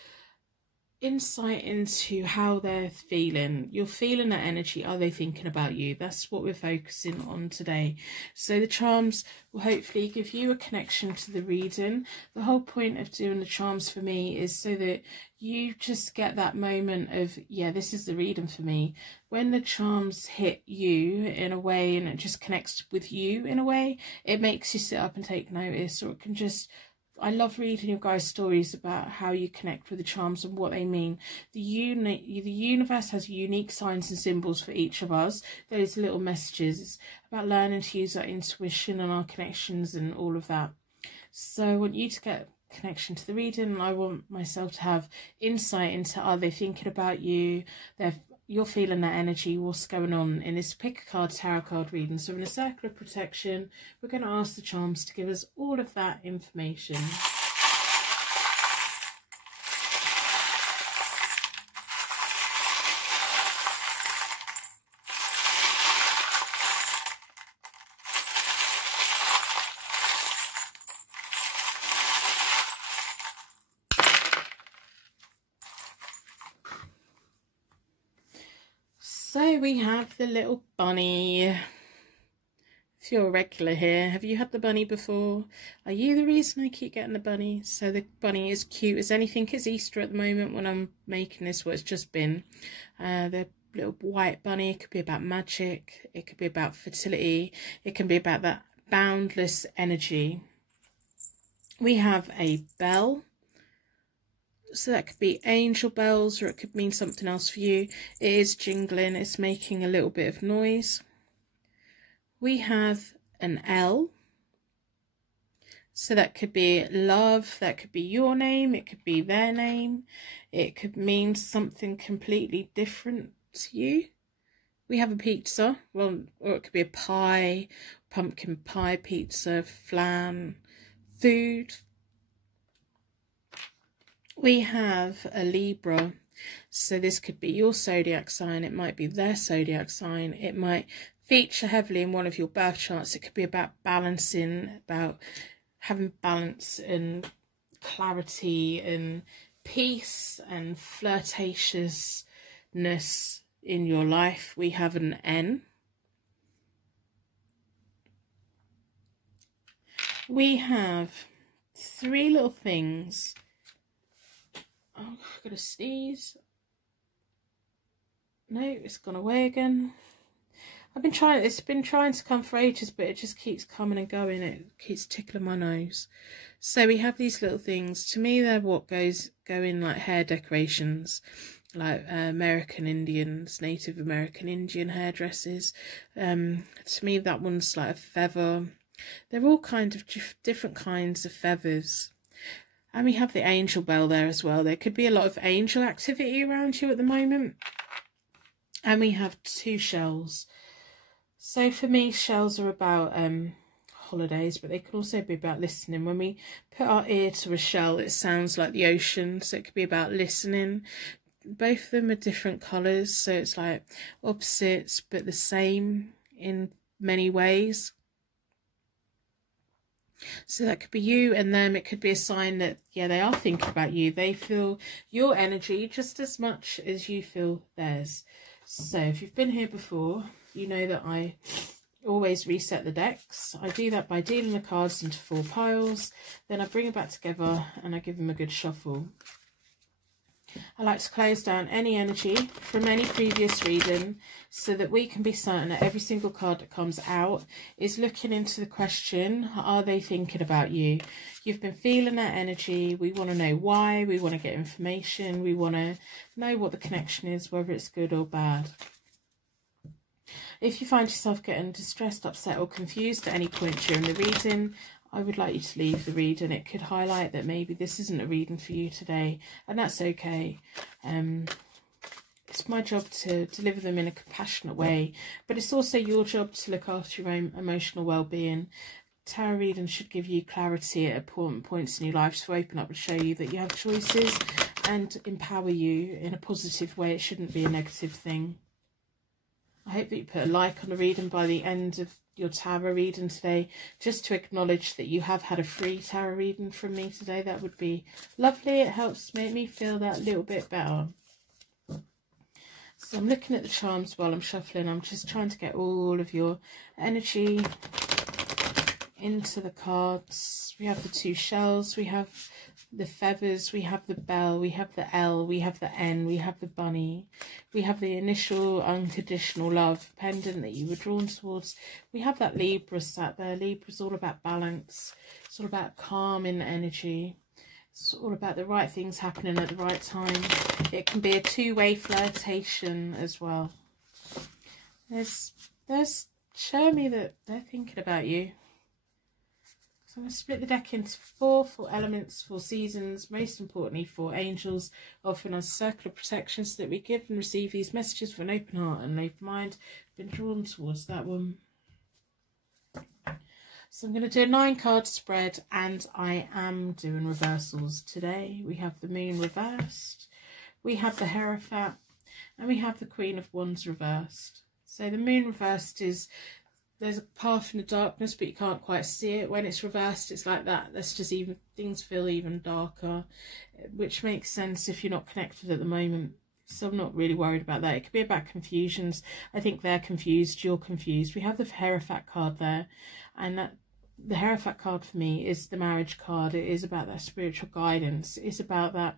insight into how they're feeling. You're feeling that energy. Are they thinking about you? That's what we're focusing on today. So the charms will hopefully give you a connection to the reading. The whole point of doing the charms for me is so that you just get that moment of, yeah, this is the reading for me. When the charms hit you in a way and it just connects with you in a way, it makes you sit up and take notice, or it can just, I love reading your guys' stories about how you connect with the charms and what they mean. The universe has unique signs and symbols for each of us. Those little messages. It's about learning to use our intuition and our connections and all of that. So I want you to get a connection to the reading, and I want myself to have insight into, are they thinking about you? You're feeling that energy. What's going on in this Pick a Card Tarot card reading? So in a circle of protection, we're going to ask the charms to give us all of that information. So we have the little bunny. If you're a regular here, have you had the bunny before? Are you the reason I keep getting the bunny? So the bunny is cute as anything. It's Easter at the moment when I'm making this, what it's just been. The little white bunny, it could be about magic. It could be about fertility. It can be about that boundless energy. We have a bell. So that could be angel bells, or it could mean something else for you. It is jingling. It's making a little bit of noise. We have an L. So that could be love. That could be your name. It could be their name. It could mean something completely different to you. We have a pizza. Well, or it could be a pie, pumpkin pie pizza, flan, food. We have a Libra, so this could be your zodiac sign, it might be their zodiac sign, it might feature heavily in one of your birth charts. It could be about balancing, about having balance and clarity and peace and flirtatiousness in your life. We have an N. We have 3 little things. Oh, I've got to sneeze. No, it's gone away again. It's been trying to come for ages, but it just keeps coming and going. It keeps tickling my nose. So we have these little things. To me, they're what go in like hair decorations, like American Indians, Native American Indian hairdresses. To me, that one's like a feather. They're all kind of different kinds of feathers. And we have the angel bell there as well. There could be a lot of angel activity around you at the moment. And we have 2 shells. So for me, shells are about holidays, but they can also be about listening. When we put our ear to a shell, it sounds like the ocean. So it could be about listening. Both of them are different colours. So it's like opposites, but the same in many ways. So that could be you and them. It could be a sign that, yeah, they are thinking about you. They feel your energy just as much as you feel theirs. So if you've been here before, you know that I always reset the decks. I do that by dealing the cards into 4 piles. Then I bring it back together and I give them a good shuffle. I like to close down any energy from any previous reading so that we can be certain that every single card that comes out is looking into the question, are they thinking about you? You've been feeling that energy. We want to know why. We want to get information. We want to know what the connection is, whether it's good or bad. If you find yourself getting distressed, upset or confused at any point during the reading, I would like you to leave the reading. It could highlight that maybe this isn't a reading for you today, and that's okay. It's my job to deliver them in a compassionate way, but it's also your job to look after your own emotional well-being. Tarot reading should give you clarity at important points in your life to open up and show you that you have choices and empower you in a positive way. It shouldn't be a negative thing. I hope that you put a like on the reading by the end of your tarot reading today, just to acknowledge that you have had a free tarot reading from me today. That would be lovely. It helps make me feel that little bit better. So I'm looking at the charms while I'm shuffling. I'm just trying to get all of your energy into the cards. We have the two shells, we have the feathers, we have the bell, we have the L, we have the N, we have the bunny, we have the initial unconditional love pendant that you were drawn towards. We have that Libra sat there. Libra's all about balance. It's all about calm in energy. It's all about the right things happening at the right time. It can be a two-way flirtation as well. There's show me that they're thinking about you. So I'm going to split the deck into four elements, 4 seasons, most importantly 4 angels, offering us circular protection so that we give and receive these messages with an open heart and an open mind. Been drawn towards that one. So I'm going to do a 9-card spread, and I am doing reversals today. We have the Moon reversed, we have the Hierophant, and we have the Queen of Wands reversed. So the Moon reversed is, there's a path in the darkness, but you can't quite see it. When it's reversed, it's like that. That's just even, things feel even darker, which makes sense if you're not connected at the moment. So I'm not really worried about that. It could be about confusions. I think they're confused, you're confused. We have the Hierophant card there, and that the Hierophant card for me is the marriage card. It is about that spiritual guidance. It's about that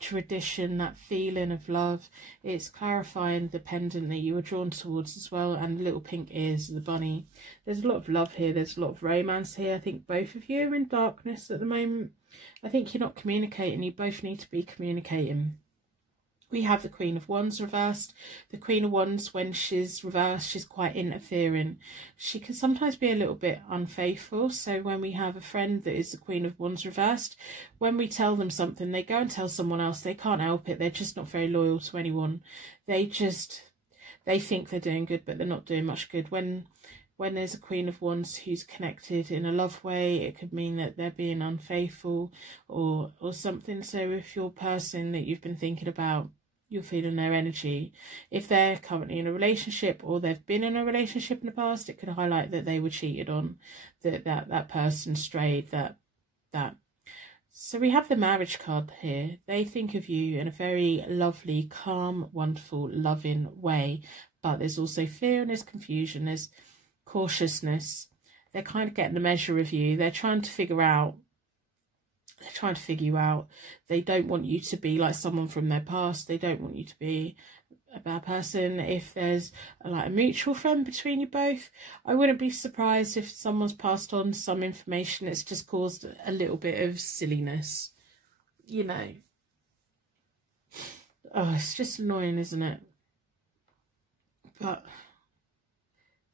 tradition, that feeling of love. It's clarifying the pendant that you were drawn towards as well, and the little pink ears of the bunny. There's a lot of love here. There's a lot of romance here. I think both of you are in darkness at the moment. I think you're not communicating. You both need to be communicating. We have the Queen of Wands reversed. The Queen of Wands, when she's reversed, she's quite interfering. She can sometimes be a little bit unfaithful. So when we have a friend that is the Queen of Wands reversed, when we tell them something, they go and tell someone else. They can't help it. They're just not very loyal to anyone. They think they're doing good, but they're not doing much good. When there's a Queen of Wands who's connected in a love way, it could mean that they're being unfaithful or something. So if your person that you've been thinking about, you're feeling their energy, if they're currently in a relationship or they've been in a relationship in the past, it could highlight that they were cheated on, that person strayed, that. So we have the marriage card here. They think of you in a very lovely, calm, wonderful, loving way, but there's also fear and there's confusion, there's cautiousness. They're kind of getting the measure of you. They're trying to figure you out. They don't want you to be like someone from their past. They don't want you to be a bad person. If there's like a mutual friend between you both, I wouldn't be surprised if someone's passed on some information that's just caused a little bit of silliness, you know. Oh, it's just annoying, isn't it? But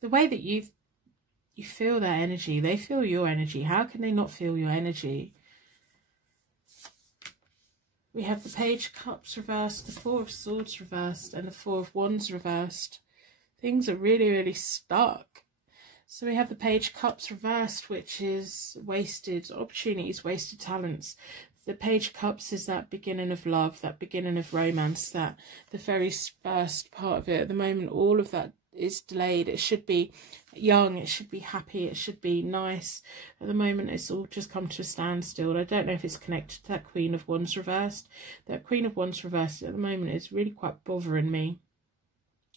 the way that you feel their energy, they feel your energy. How can they not feel your energy? We have the Page of Cups reversed, the 4 of Swords reversed, and the 4 of Wands reversed. Things are really, really stuck. So we have the Page of Cups reversed, which is wasted opportunities, wasted talents. The Page of Cups is that beginning of love, that beginning of romance, that the very first part of it. At the moment, all of that is delayed. It should be young, it should be happy, it should be nice. At the moment, it's all just come to a standstill. And I don't know if it's connected to that Queen of Wands reversed. That Queen of Wands reversed at the moment is really quite bothering me.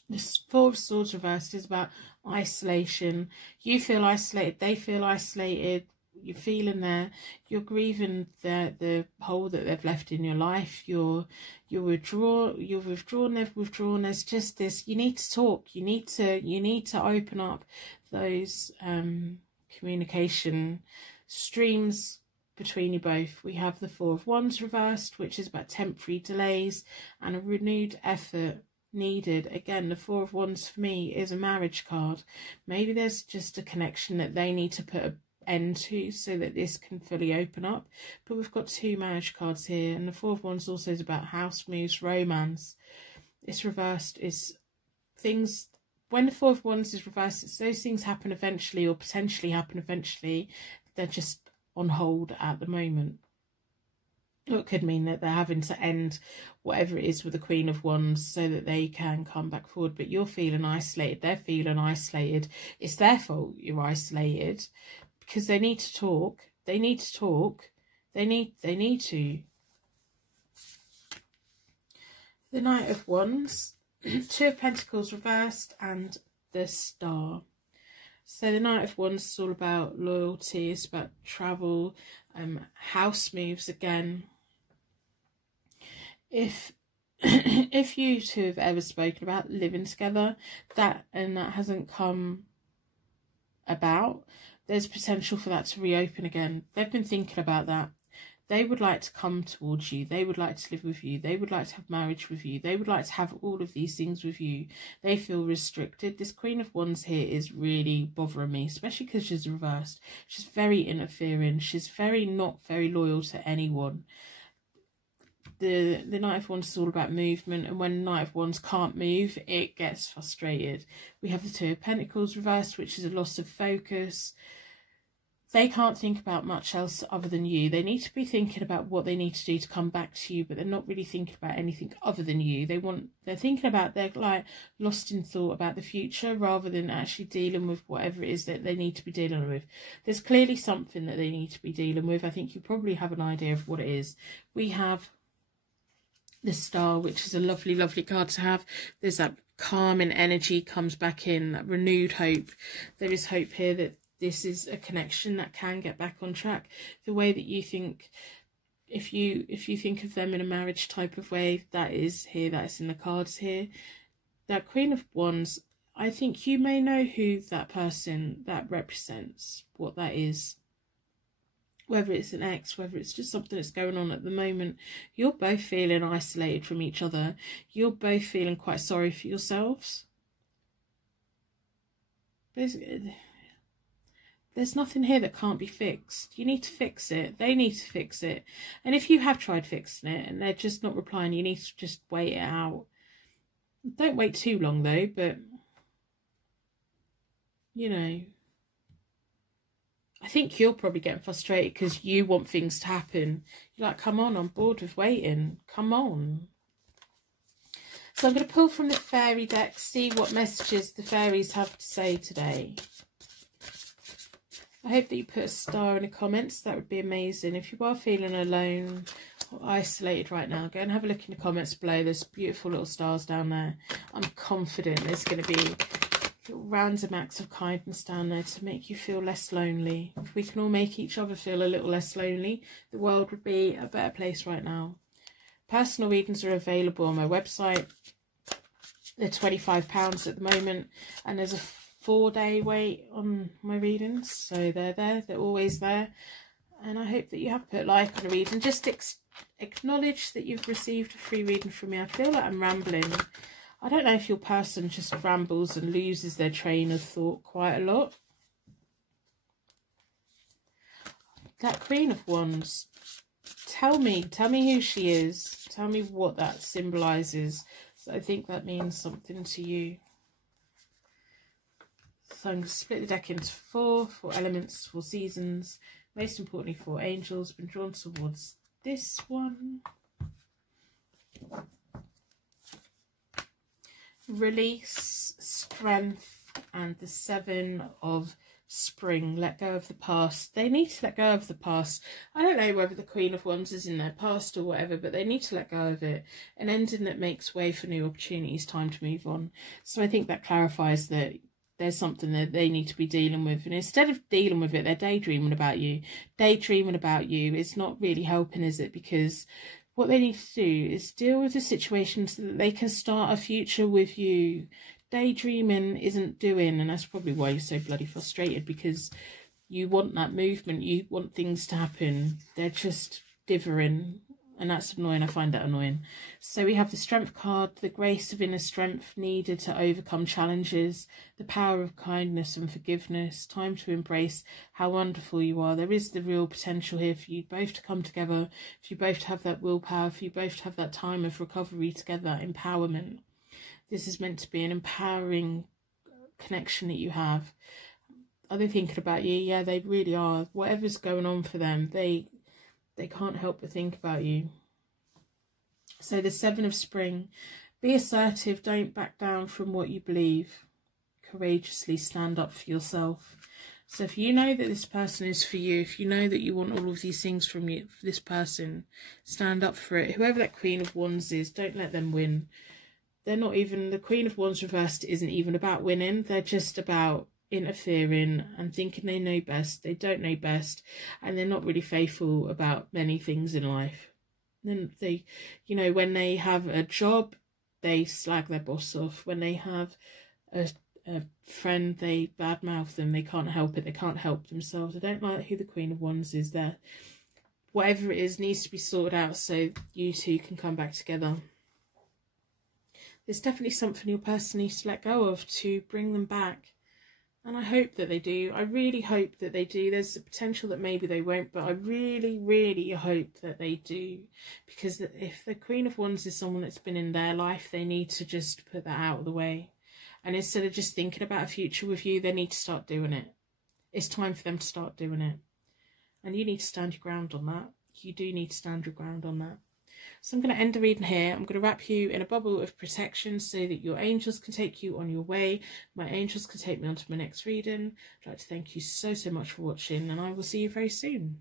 This 4 of Swords reversed is about isolation. You feel isolated, they feel isolated. you're feeling you're grieving the hole that they've left in your life. You're withdrawn, they've withdrawn. There's just this, you need to talk, you need to open up those communication streams between you both. We have the Four of Wands reversed, which is about temporary delays and a renewed effort needed. Again, the Four of Wands for me is a marriage card. Maybe there's just a connection that they need to put an end to so that this can fully open up. But we've got two marriage cards here, and the Four of Wands also is about house moves, romance. It's reversed is things. When the Four of Wands is reversed, it's those things happen eventually or potentially happen eventually. They're just on hold at the moment. It could mean that they're having to end whatever it is with the Queen of Wands so that they can come back forward. But you're feeling isolated. They're feeling isolated. It's their fault you're isolated because they need to talk. They need to talk. They need to. The Knight of Wands, Two of Pentacles reversed, and the Star. So the Knight of Wands is all about loyalty, it's about travel, house moves again. If you two have ever spoken about living together, that hasn't come about, there's potential for that to reopen again. They've been thinking about that. They would like to come towards you. They would like to live with you. They would like to have marriage with you. They would like to have all of these things with you. They feel restricted. This Queen of Wands here is really bothering me, especially because she's reversed. She's very interfering. She's not very loyal to anyone. The Knight of Wands is all about movement, and when the Knight of Wands can't move, it gets frustrated. We have the Two of Pentacles reversed, which is a loss of focus. They can't think about much else other than you. They need to be thinking about what they need to do to come back to you, but they're not really thinking about anything other than you. They're thinking about, they're like lost in thought about the future rather than actually dealing with whatever it is that they need to be dealing with. There's clearly something that they need to be dealing with. I think you probably have an idea of what it is. We have the Star, which is a lovely, lovely card to have. There's that calming energy comes back in, that renewed hope. There is hope here that this is a connection that can get back on track. The way that you think, if you think of them in a marriage type of way, that is here, that's in the cards here. That Queen of Wands, I think you may know who that person that represents, what that is. Whether it's an ex, whether it's just something that's going on at the moment. You're both feeling isolated from each other. You're both feeling quite sorry for yourselves. There's nothing here that can't be fixed. You need to fix it. They need to fix it. And if you have tried fixing it and they're just not replying, you need to just wait it out. Don't wait too long though, but, you know, I think you're probably getting frustrated because you want things to happen. You're like, come on, I'm bored with waiting. Come on. So I'm going to pull from the fairy deck, see what messages the fairies have to say today. I hope that you put a star in the comments. That would be amazing. If you are feeling alone or isolated right now, go and have a look in the comments below. There's beautiful little stars down there. I'm confident there's going to be little random acts of kindness down there to make you feel less lonely. If we can all make each other feel a little less lonely, the world would be a better place right now. Personal readings are available on my website. They're £25 at the moment, and there's a 4-day wait on my readings, so they're there, they're always there. And I hope that you have put a like on the reading. Just acknowledge that you've received a free reading from me. I feel like I'm rambling. I don't know if your person just rambles and loses their train of thought quite a lot. That Queen of Wands, tell me who she is. Tell me what that symbolises. So I think that means something to you. So I'm going to split the deck into four elements, 4 seasons. Most importantly, 4 angels. Been drawn towards this one. Release, strength, and the 7 of spring. Let go of the past. They need to let go of the past. I don't know whether the Queen of Wands is in their past or whatever, but they need to let go of it. An ending that makes way for new opportunities, time to move on. So I think that clarifies that there's something that they need to be dealing with. And instead of dealing with it, they're daydreaming about you. Daydreaming about you is not really helping, is it? Because what they need to do is deal with the situation so that they can start a future with you. Daydreaming isn't doing, and that's probably why you're so bloody frustrated, because you want that movement, you want things to happen. They're just dithering, and that's annoying. I find that annoying. So we have the Strength card, the grace of inner strength needed to overcome challenges, the power of kindness and forgiveness, time to embrace how wonderful you are. There is the real potential here for you both to come together, for you both to have that willpower, for you both to have that time of recovery together, empowerment. This is meant to be an empowering connection that you have. Are they thinking about you? Yeah, they really are. Whatever's going on for them, they can't help but think about you. So the Seven of Spring. Be assertive. Don't back down from what you believe. Courageously stand up for yourself. So if you know that this person is for you, if you know that you want all of these things from you, for this person, stand up for it. Whoever that Queen of Wands is, don't let them win. They're not even, the Queen of Wands reversed isn't even about winning. They're just about interfering and thinking they know best. They don't know best, and they're not really faithful about many things in life. Then they, you know, when they have a job, they slag their boss off. When they have a friend, they badmouth them. They can't help it. They can't help themselves. I don't like who the Queen of Wands is there. Whatever it is needs to be sorted out so you two can come back together. There's definitely something your person needs to let go of to bring them back. And I hope that they do. I really hope that they do. There's a potential that maybe they won't, but I really, really hope that they do. Because if the Queen of Wands is someone that's been in their life, they need to just put that out of the way. And instead of just thinking about a future with you, they need to start doing it. It's time for them to start doing it. And you need to stand your ground on that. You do need to stand your ground on that. So I'm going to end the reading here. I'm going to wrap you in a bubble of protection so that your angels can take you on your way. My angels can take me on to my next reading. I'd like to thank you so much for watching, and I will see you very soon.